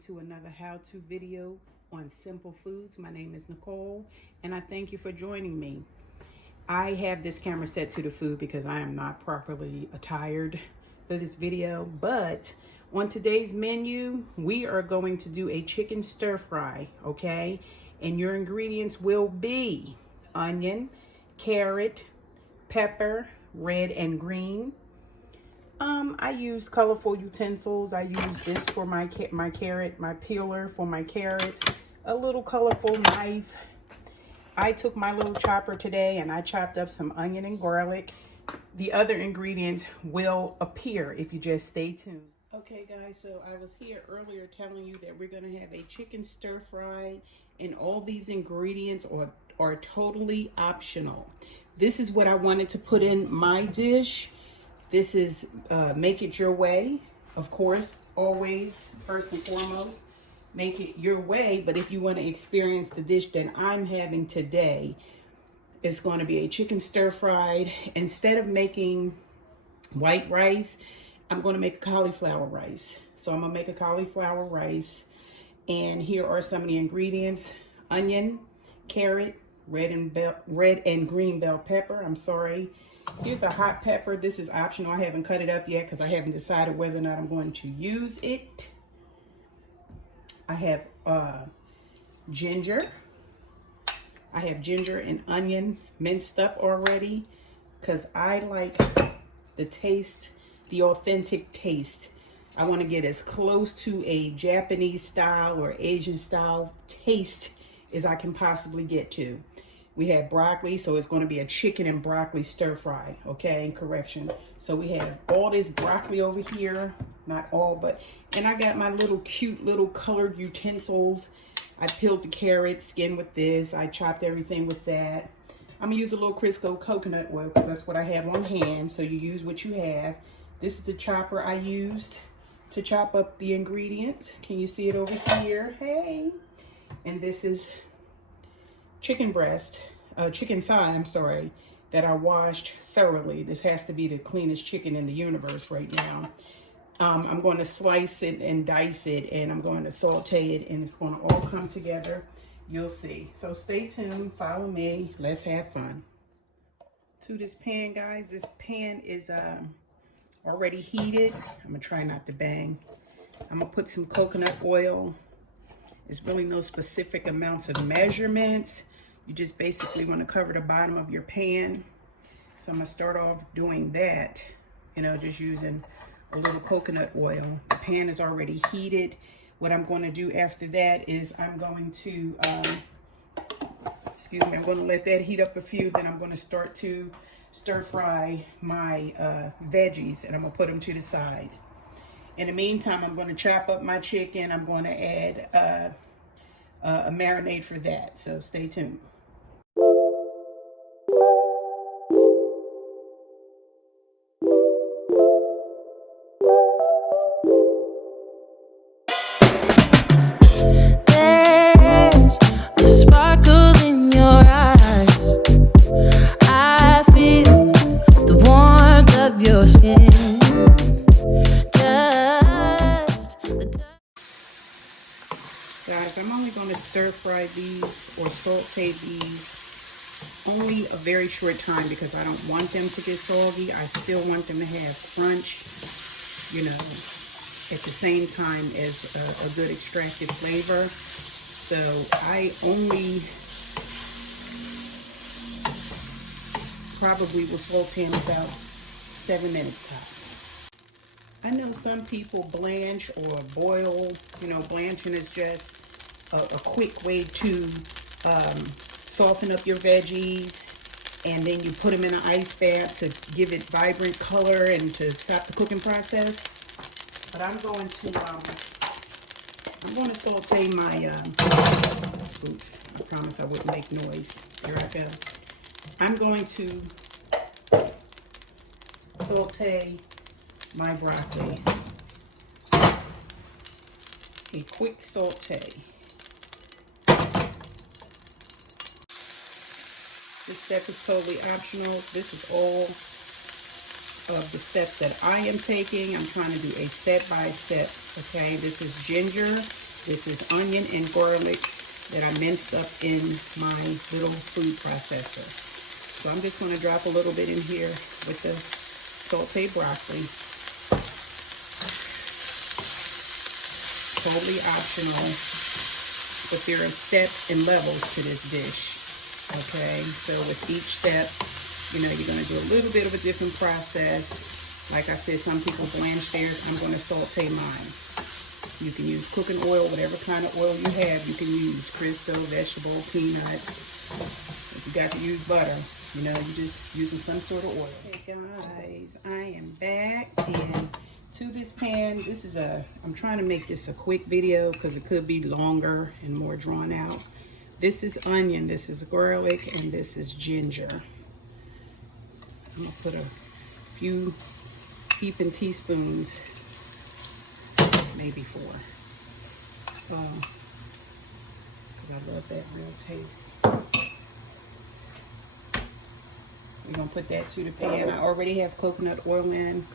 to another how-to video on simple foods. My name is Nicole, and I thank you for joining me. I have this camera set to the food because I am not properly attired for this video, but on today's menu, we are going to do a chicken stir fry, okay? And your ingredients will be onion, carrot, pepper, red and green. I use colorful utensils. I use this for my carrot, my peeler for my carrots, a little colorful knife. I took my little chopper today and I chopped up some onion and garlic. The other ingredients will appear if you just stay tuned. Okay guys, so I was here earlier telling you that we're gonna have a chicken stir fry, and all these ingredients are totally optional. This is what I wanted to put in my dish. This is make it your way, of course, always, first and foremost, make it your way. But if you want to experience the dish that I'm having today, it's going to be a chicken stir fried. Instead of making white rice, I'm going to make cauliflower rice. So I'm going to make a cauliflower rice. And here are some of the ingredients: onion, carrot, red and green bell pepper. I'm sorry. Here's a hot pepper. This is optional. I haven't cut it up yet because I haven't decided whether or not I'm going to use it. I have ginger. I have ginger and onion minced up already because I like the taste, the authentic taste. I want to get as close to a Japanese style or Asian style taste as I can possibly get to. We have broccoli, so it's going to be a chicken and broccoli stir fry, okay? Correction. So we have all this broccoli over here, not all, but, and I got my little cute little colored utensils. I peeled the carrot skin with this. I chopped everything with that. I'm gonna use a little Crisco coconut oil because that's what I have on hand, so you use what you have. This is the chopper I used to chop up the ingredients. Can you see it over here? Hey. And this is chicken breast, chicken thigh, I'm sorry, that I washed thoroughly. This has to be the cleanest chicken in the universe right now. I'm going to slice it and dice it, and I'm going to saute it, and it's going to all come together. You'll see. So stay tuned, follow me, let's have fun. To this pan, guys, this pan is already heated. I'm going to try not to bang. I'm going to put some coconut oil. There's really no specific amounts of measurements. You just basically want to cover the bottom of your pan. So I'm going to start off doing that, you know, just using a little coconut oil. The pan is already heated. What I'm going to do after that is I'm going to, I'm going to let that heat up a few. Then I'm going to start to stir fry my veggies, and I'm going to put them to the side. In the meantime, I'm going to chop up my chicken. I'm going to add a marinade for that. So stay tuned. There's a sparkle in your eyes. I feel the warmth of your skin. Guys, I'm only going to stir fry these or saute these only a very short time because I don't want them to get soggy. I still want them to have crunch, you know, at the same time as a good extracted flavor. So I only probably will saute in about 7 minutes tops. I know some people blanch or boil. You know, blanching is just a quick way to soften up your veggies, and then you put them in an ice bath to give it vibrant color and to stop the cooking process. But I'm going to saute my, oops, I promised I wouldn't make noise. Here I go. I'm going to saute my broccoli. A quick saute. This step is totally optional. This is all of the steps that I am taking. I'm trying to do a step-by-step, okay? This is ginger. This is onion and garlic that I minced up in my little food processor. So I'm just going to drop a little bit in here with the sauteed broccoli. Totally optional, but there are steps and levels to this dish. Okay, so with each step, you know, you're going to do a little bit of a different process. Like I said, some people blanch theirs. I'm going to saute mine. You can use cooking oil, whatever kind of oil you have. You can use Crisco, vegetable, peanut. If you got to use butter, you know, you're just using some sort of oil. Hey guys, I am back, and to this pan, this is I'm trying to make this a quick video because it could be longer and more drawn out. This is onion, this is garlic, and this is ginger. I'm gonna put a few heaping teaspoons, maybe 4, because I love that real taste. We're gonna put that to the pan. I already have coconut oil in.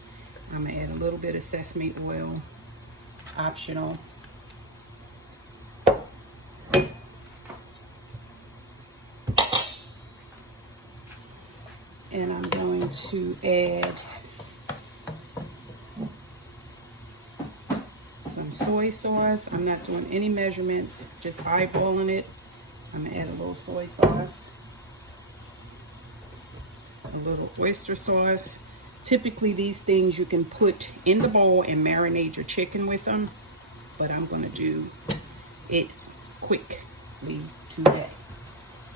I'm gonna add a little bit of sesame oil, optional. And I'm going to add some soy sauce. I'm not doing any measurements, just eyeballing it. I'm gonna add a little soy sauce, a little oyster sauce. Typically these things you can put in the bowl and marinate your chicken with them, but I'm gonna do it quickly today.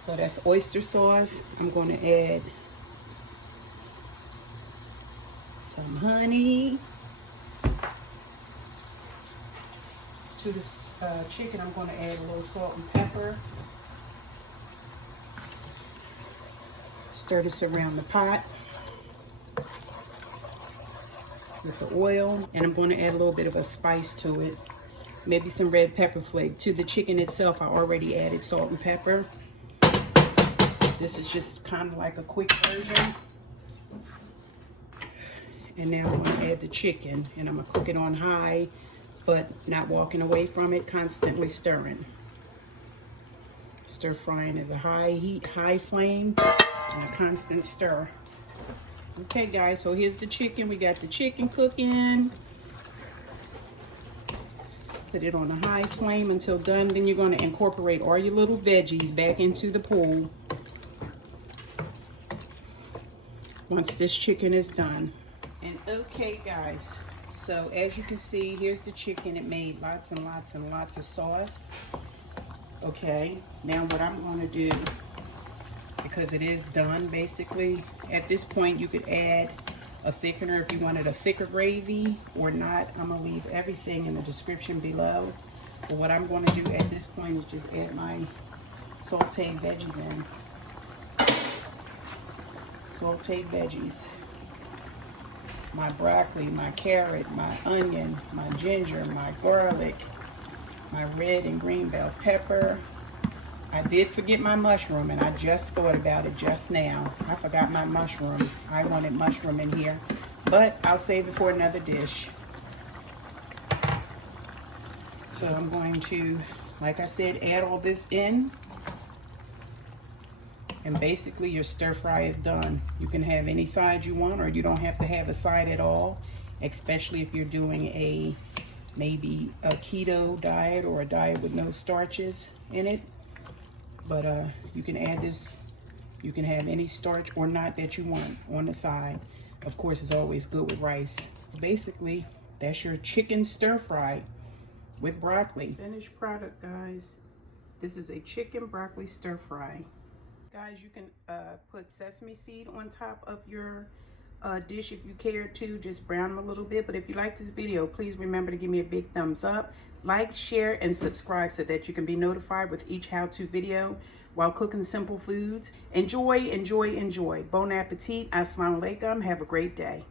So that's oyster sauce. I'm gonna add some honey. To this chicken, I'm gonna add a little salt and pepper. Stir this around the pot with the oil, and I'm going to add a little bit of a spice to it, maybe some red pepper flake. To the chicken itself, I already added salt and pepper. This is just kind of like a quick version. And now I'm going to add the chicken, and I'm going to cook it on high, but not walking away from it, constantly stirring. Stir frying is a high heat, high flame, and a constant stir. Okay guys, so here's the chicken. We got the chicken cooking. Put it on a high flame until done. Then you're going to incorporate all your little veggies back into the pool once this chicken is done. And okay guys, so as you can see, here's the chicken. It made lots and lots and lots of sauce. Okay, now what I'm going to do, because it is done basically, at this point you could add a thickener if you wanted a thicker gravy or not. I'm going to leave everything in the description below. But what I'm going to do at this point is just add my sauteed veggies in. Sauteed veggies. My broccoli, my carrot, my onion, my ginger, my garlic, my red and green bell pepper. I did forget my mushroom, and I just thought about it just now. I forgot my mushroom. I wanted mushroom in here, but I'll save it for another dish. So I'm going to, like I said, add all this in. And basically your stir fry is done. You can have any side you want, or you don't have to have a side at all, especially if you're doing maybe a keto diet or a diet with no starches in it. But you can add this, you can have any starch or not that you want on the side. Of course, it's always good with rice. Basically, that's your chicken stir fry with broccoli. Finished product, guys. This is a chicken broccoli stir fry. Guys, you can put sesame seed on top of your dish if you care to. Just brown them a little bit. But if you like this video, please remember to give me a big thumbs up. Like, share, and subscribe so that you can be notified with each how-to video while cooking simple foods. Enjoy, enjoy, enjoy. Bon appetit. Assalamu alaikum. Have a great day.